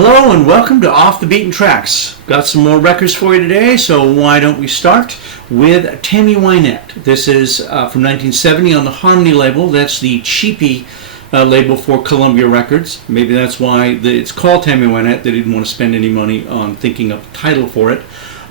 Hello and welcome to Off the Beaten Tracks. Got some more records for you today, so why don't we start with Tammy Wynette. This is from 1970 on the Harmony label. That's the cheapy label for Columbia Records. Maybe that's why it's called Tammy Wynette. They didn't want to spend any money on thinking of a title for it.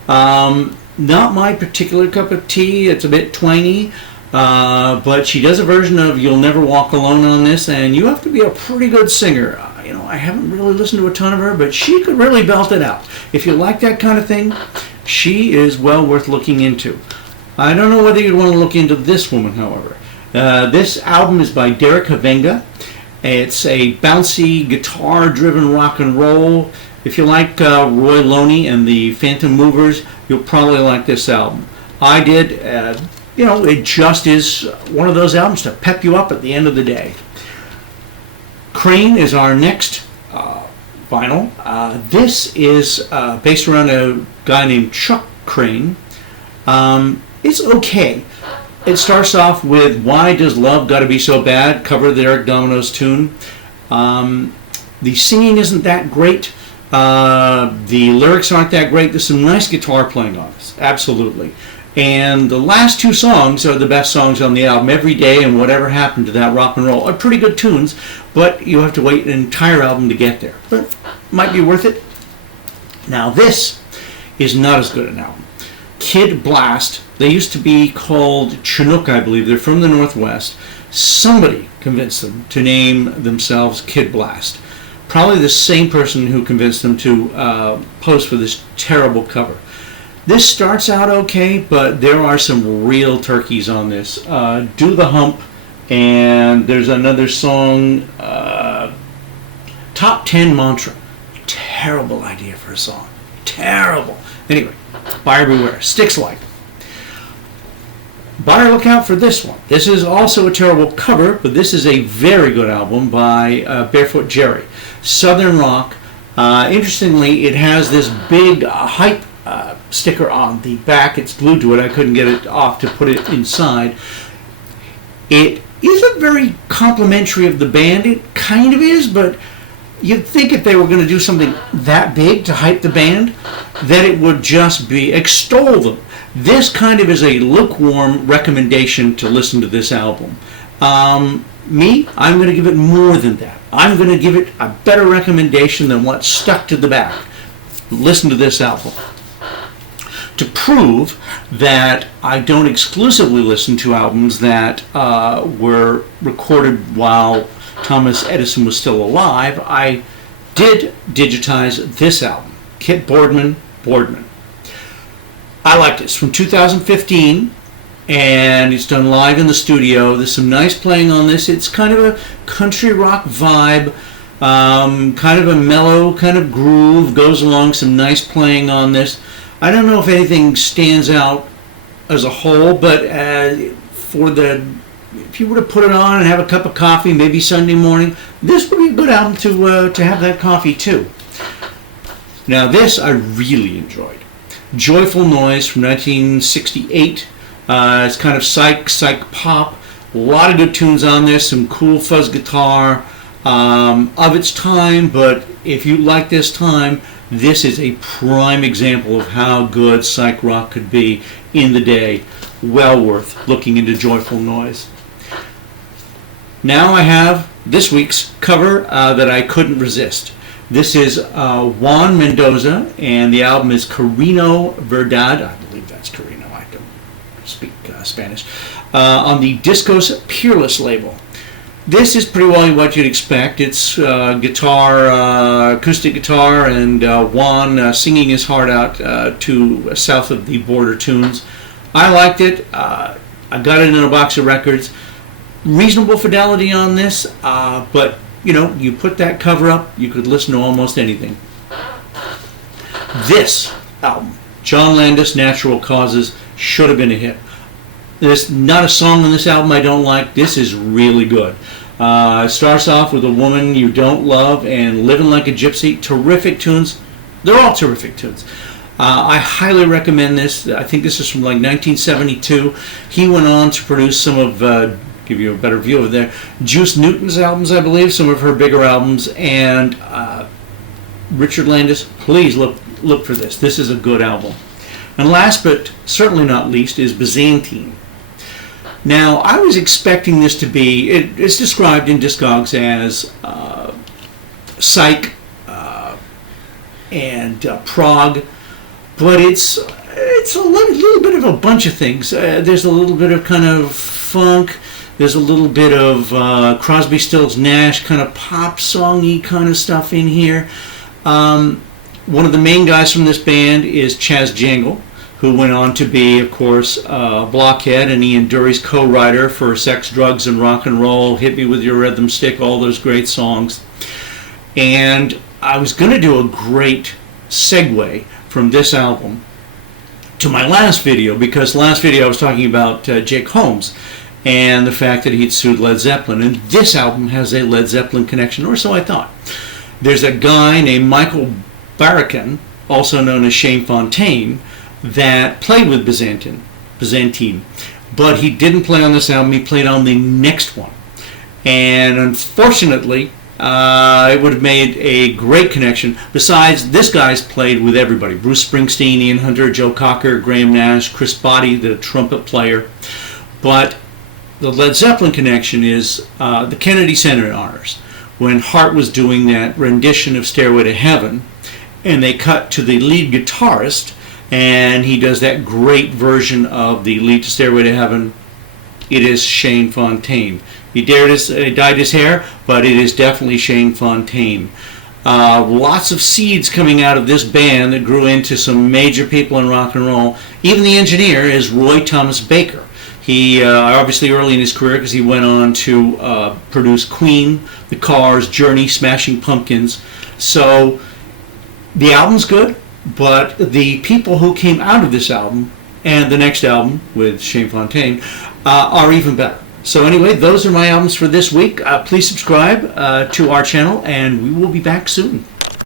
Not my particular cup of tea. It's a bit twangy. But she does a version of You'll Never Walk Alone on this, and you have to be a pretty good singer. I haven't really listened to a ton of her, but she could really belt it out. If you like that kind of thing, she is well worth looking into. I don't know whether you'd want to look into this woman, however. This album is by Derek Havenga. It's a bouncy, guitar-driven rock and roll. If you like Roy Loney and the Phantom Movers, you'll probably like this album. I did. It just is one of those albums to pep you up at the end of the day. Crane is our next vinyl. This is based around a guy named Chuck Crane. It's okay. It starts off with Why Does Love Gotta Be So Bad? Cover of the Eric Domino's tune. The singing isn't that great. The lyrics aren't that great. There's some nice guitar playing on this. Absolutely. And the last two songs are the best songs on the album. Every Day and Whatever Happened to That Rock and Roll are pretty good tunes, but you have to wait an entire album to get there. But might be worth it. Now this is not as good an album. Kid Blast, they used to be called Chinook, I believe. They're from the Northwest. Somebody convinced them to name themselves Kid Blast. Probably the same person who convinced them to pose for this terrible cover. This starts out okay, but there are some real turkeys on this. Do the Hump, and there's another song, Top 10 Mantra. Terrible idea for a song. Terrible. Anyway, buyer beware. Sticks like. Buyer look out for this one. This is also a terrible cover, but this is a very good album by Barefoot Jerry. Southern rock. Interestingly, it has this big hype sticker on the back. It's glued to it. I couldn't get it off to put it inside. It isn't very complimentary of the band. It kind of is, but you'd think if they were going to do something that big to hype the band, that it would just be extol them. This kind of is a lukewarm recommendation to listen to this album. I'm going to give it more than that. I'm going to give it a better recommendation than what's stuck to the back. Listen to this album. To prove that I don't exclusively listen to albums that were recorded while Thomas Edison was still alive, I did digitize this album, Kit Boardman. I liked it. It's from 2015, and it's done live in the studio. There's some nice playing on this. It's kind of a country rock vibe, kind of a mellow kind of groove, goes along, some nice playing on this. I don't know if anything stands out as a whole, but if you were to put it on and have a cup of coffee, maybe Sunday morning, this would be a good album to have that coffee too. Now this I really enjoyed. Joyfull Noise from 1968. It's kind of psych pop. A lot of good tunes on this, some cool fuzz guitar of its time, but if you like this time, this is a prime example of how good psych rock could be in the day. Well worth looking into Joyfull Noise. Now I have this week's cover that I couldn't resist. This is Juan Mendoza, and the album is Carino Verdad. I believe that's Carino. I don't speak Spanish. On the Discos Peerless label. This is pretty well what you'd expect. It's guitar, acoustic guitar, and Juan singing his heart out to south of the border tunes. I liked it. I got it in a box of records. Reasonable fidelity on this, but you put that cover up, you could listen to almost anything. This album, John Landis, Natural Causes, should have been a hit. There's not a song on this album I don't like. This is really good. It starts off with A Woman You Don't Love and Living Like a Gypsy. Terrific tunes. They're all terrific tunes. I highly recommend this. I think this is from like 1972. He went on to produce some of, give you a better view of there, Juice Newton's albums, I believe, some of her bigger albums, and Richard Landis, please look for this. This is a good album. And last but certainly not least is Byzantine. Now, I was expecting this to be, it's described in Discogs as psych and prog, but it's a little bit of a bunch of things. There's a little bit of kind of funk. There's a little bit of Crosby, Stills, Nash kind of pop songy kind of stuff in here. One of the main guys from this band is Chaz Jangle, who went on to be, of course, Blockhead and Ian Dury's co-writer for Sex, Drugs, and Rock and Roll, Hit Me With Your Rhythm Stick, all those great songs. And I was going to do a great segue from this album to my last video, because last video I was talking about Jake Holmes and the fact that he'd sued Led Zeppelin, and this album has a Led Zeppelin connection, or so I thought. There's a guy named Michael Barracan, also known as Shane Fontaine, that played with Byzantine, but he didn't play on this album. He played on the next one, and unfortunately it would have made a great connection. Besides, this guy's played with everybody: Bruce Springsteen, Ian Hunter, Joe Cocker, Graham Nash, Chris Botti, the trumpet player. But the Led Zeppelin connection is the Kennedy Center Honors, when Hart was doing that rendition of Stairway to Heaven, and they cut to the lead guitarist, and he does that great version of the lead to Stairway to Heaven. It is Shane Fontaine. He dyed his hair, but it is definitely Shane Fontaine. Lots of seeds coming out of this band that grew into some major people in rock and roll. Even the engineer is Roy Thomas Baker. He obviously early in his career, because he went on to produce Queen, The Cars, Journey, Smashing Pumpkins. So the album's good, but the people who came out of this album and the next album with Shane Fontaine are even better. So anyway, those are my albums for this week. Please subscribe to our channel, and we will be back soon.